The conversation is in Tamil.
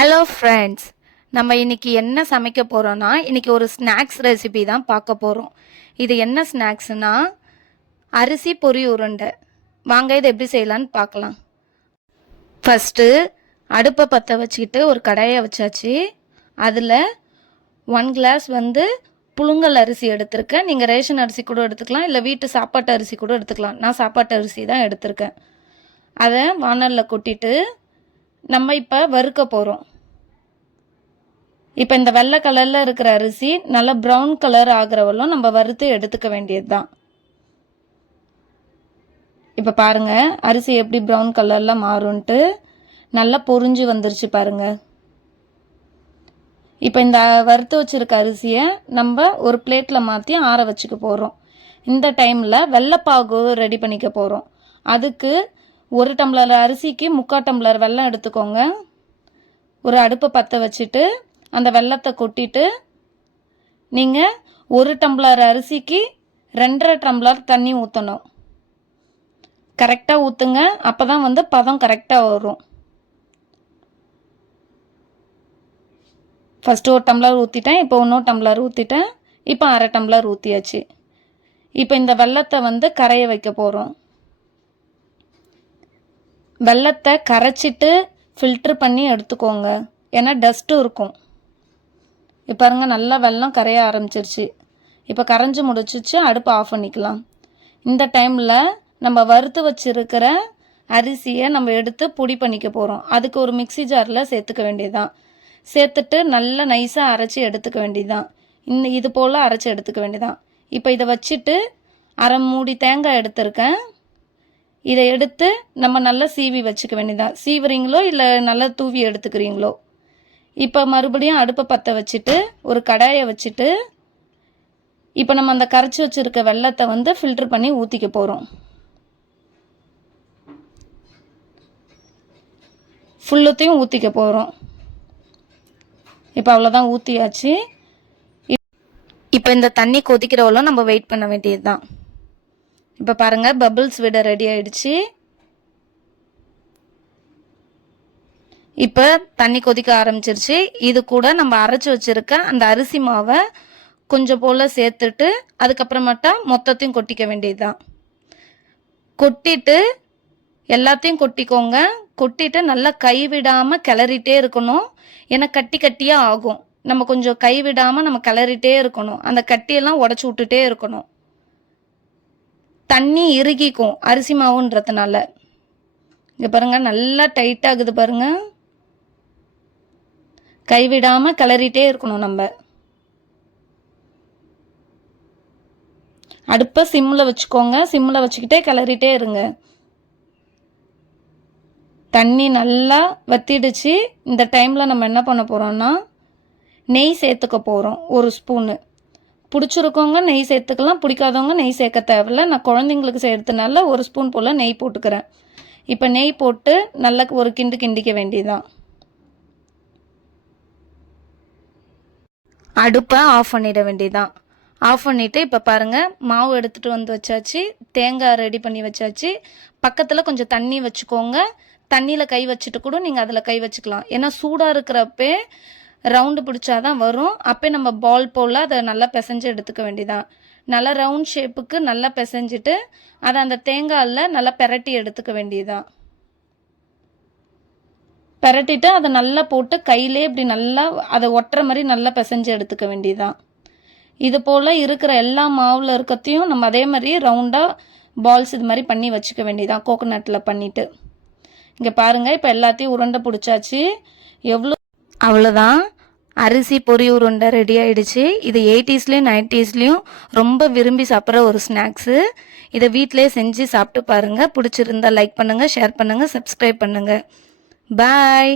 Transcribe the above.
ஹலோ ஃப்ரெண்ட்ஸ், நம்ம இன்னைக்கு என்ன சமைக்க போகிறோன்னா இன்னைக்கு ஒரு ஸ்நாக்ஸ் ரெசிபி தான் பார்க்க போகிறோம். இது என்ன ஸ்நாக்ஸ்னா அரிசி பொரி உருண்டை. வாங்க இதை எப்படி செய்யலான்னு பார்க்கலாம். ஃபஸ்ட்டு அடுப்பை பற்ற வச்சுக்கிட்டு ஒரு கடாயை வச்சாச்சு. அதில் 1 கிளாஸ் புழுங்கல் அரிசி எடுத்திருக்கேன். நீங்கள் ரேஷன் அரிசி கூட எடுத்துக்கலாம், இல்லை வீட்டு சாப்பாட்டு அரிசி கூட எடுத்துக்கலாம். நான் சாப்பாட்டு அரிசி தான் எடுத்திருக்கேன். அதை வானலில் கொட்டிட்டு நம்ம இப்போ வறுக்க போகிறோம். இப்போ இந்த வெள்ளை கலரில் இருக்கிற அரிசி நல்லா ப்ரௌன் கலர் ஆகிறவளும் நம்ம வறுத்து எடுத்துக்க வேண்டியது தான். இப்போ பாருங்கள் அரிசி எப்படி ப்ரௌன் கலரில் மாறும்ன்ட்டு நல்லா பொரிஞ்சு வந்துருச்சு பாருங்கள். இப்போ இந்த வறுத்து வச்சுருக்க அரிசியை நம்ம ஒரு பிளேட்டில் மாற்றி ஆற வச்சுக்க போகிறோம். இந்த டைமில் வெள்ளைப்பாகு ரெடி பண்ணிக்க போகிறோம். அதுக்கு 1 டம்ளர் அரிசிக்கு 3/4 டம்ளர் வெல்லம் எடுத்துக்கோங்க. ஒரு அடுப்பை பற்ற வச்சுட்டு அந்த வெல்லத்தை கொட்டிட்டு நீங்கள் 1 டம்ளர் அரிசிக்கு 2.5 டம்ளர் தண்ணி ஊற்றணும். கரெக்டாக ஊற்றுங்க, அப்போ தான் பதம் கரெக்டாக வரும். ஃபஸ்ட்டு 1 டம்ளர் ஊற்றிட்டேன், இப்போ இன்னொரு டம்ளர் ஊற்றிட்டேன், இப்போ 1/2 டம்ளர் ஊற்றியாச்சு. இப்போ இந்த வெல்லத்தை கரைய வைக்க போகிறோம். வெல்லத்தை கரைச்சிட்டு ஃபில்ட்ரு பண்ணி எடுத்துக்கோங்க, ஏன்னா டஸ்ட்டும் இருக்கும். இப்போ பாருங்க நல்லா வெல்லம் கரைய ஆரம்பிச்சிருச்சு. இப்போ கரைஞ்சி முடிச்சிச்சு, அடுப்பை ஆஃப் பண்ணிக்கலாம். இந்த டைமில் நம்ம வறுத்து வச்சுருக்கிற அரிசியை நம்ம எடுத்து பொடி பண்ணிக்க போகிறோம். அதுக்கு ஒரு மிக்சி ஜாரில் சேர்த்துக்க வேண்டியதுதான். சேர்த்துட்டு நல்லா நைஸாக அரைச்சி எடுத்துக்க வேண்டியதுதான். இது போல் அரைச்சி எடுத்துக்க வேண்டியதான். இப்போ இதை வச்சுட்டு 1/2 மூடி தேங்காய் எடுத்திருக்கேன். இதை எடுத்து நம்ம நல்லா சீவி வச்சுக்க வேண்டியதான். சீவுறீங்களோ இல்லை நல்லா தூவி எடுத்துக்கிறீங்களோ. இப்போ மறுபடியும் அடுப்பை பற்ற வச்சுட்டு ஒரு கடாயை வச்சுட்டு இப்போ நம்ம அந்த கரைச்சி வச்சுருக்க வெல்லத்தை ஃபில்ட்ரு பண்ணி ஊற்றிக்க போகிறோம். ஃபுல்லுத்தையும் ஊற்றிக்க போகிறோம். இப்போ அவ்வளோதான், ஊற்றியாச்சு. இப்போ இந்த தண்ணி கொதிக்கிறவளோ நம்ம வெயிட் பண்ண வேண்டியது தான். இப்போ பாருங்கள் பபிள்ஸ் விட ரெடி ஆயிடுச்சு. இப்போ தண்ணி கொதிக்க ஆரம்பிச்சிருச்சு. இது கூட நம்ம அரைச்சி வச்சுருக்க அந்த அரிசி மாவை கொஞ்சம் போல் சேர்த்துட்டு அதுக்கப்புறமேட்டா மொத்தத்தையும் கொட்டிக்க வேண்டியது தான். கொட்டிட்டு எல்லாத்தையும் கொட்டிக்கோங்க. கொட்டிட்டு நல்லா கைவிடாமல் கிளறிட்டே இருக்கணும், ஏன்னா கட்டி கட்டியாக ஆகும். நம்ம கொஞ்சம் கைவிடாமல் நம்ம கிளறிட்டே இருக்கணும். அந்த கட்டியெல்லாம் உடச்சி விட்டுட்டே இருக்கணும். தண்ணி இறுகிக்கும் அரிசி மாவுன்றதுனால. இங்கே பாருங்கள் நல்லா டைட்டாகுது பாருங்கள். கைவிடாமல் கிளறிட்டே இருக்கணும். நம்ம அடுப்பை சிம்மில் வச்சுக்கோங்க. சிம்மில் வச்சுக்கிட்டே கிளறிட்டே இருங்க. தண்ணி நல்லா வத்திடுச்சு. இந்த டைமில் நம்ம என்ன பண்ண போகிறோம்னா நெய் சேர்த்துக்க போகிறோம். 1 ஸ்பூனு. பிடிச்சிருக்கவங்க நெய் சேர்த்துக்கலாம், பிடிக்காதவங்க நெய் சேர்க்க தேவையில்ல. நான் குழந்தைங்களுக்கு செய்கிறதுனால 1 ஸ்பூன் போல் நெய் போட்டுக்கிறேன். இப்போ நெய் போட்டு நல்லா ஒரு கிண்டிக்க வேண்டியதுதான். அடுப்பை ஆஃப் பண்ணிட வேண்டியதான். ஆஃப் பண்ணிவிட்டு இப்போ பாருங்கள் மாவு எடுத்துகிட்டு வச்சாச்சு. தேங்காய் ரெடி பண்ணி வச்சாச்சு. பக்கத்தில் கொஞ்சம் தண்ணி வச்சுக்கோங்க. தண்ணியில் கை வச்சுட்டு கூட நீங்கள் அதில் கை வச்சுக்கலாம். ஏன்னா சூடாக இருக்கிறப்பே ரவுண்டு பிடிச்சாதான் வரும். அப்போ நம்ம பால் போல் அதை நல்லா பிசைஞ்சு எடுத்துக்க வேண்டியதான். நல்லா ரவுண்ட் ஷேப்புக்கு நல்லா பிசைஞ்சிட்டு அதை அந்த தேங்காயில் நல்லா பெரட்டி எடுத்துக்க வேண்டியதான். பெரட்டிட்டு அதை நல்லா போட்டு கையிலே இப்படி நல்லா அதை ஒட்டுற மாதிரி நல்லா பிசைஞ்சு எடுத்துக்க வேண்டியதான். இது போல் இருக்கிற எல்லா மாவில் இருக்கத்தையும் நம்ம அதே மாதிரி ரவுண்டாக பால்ஸ் இது மாதிரி பண்ணி வச்சுக்க வேண்டியதான், கோகோனட்டில் பண்ணிவிட்டு. இங்கே பாருங்கள் இப்போ எல்லாத்தையும் உருண்டை பிடிச்சாச்சு. அவ்வளோதான், அரிசி பொரி உருண்டை ரெடி ஆகிடுச்சு. இது 80ஸ்லேயும் 90ஸ்லேயும் ரொம்ப விரும்பி சாப்பிட்ற ஒரு ஸ்நாக்ஸு. இதை வீட்டிலே செஞ்சு சாப்பிட்டு பாருங்கள். பிடிச்சிருந்தா லைக் பண்ணுங்கள், ஷேர் பண்ணுங்கள், சப்ஸ்கிரைப் பண்ணுங்கள். பாய்.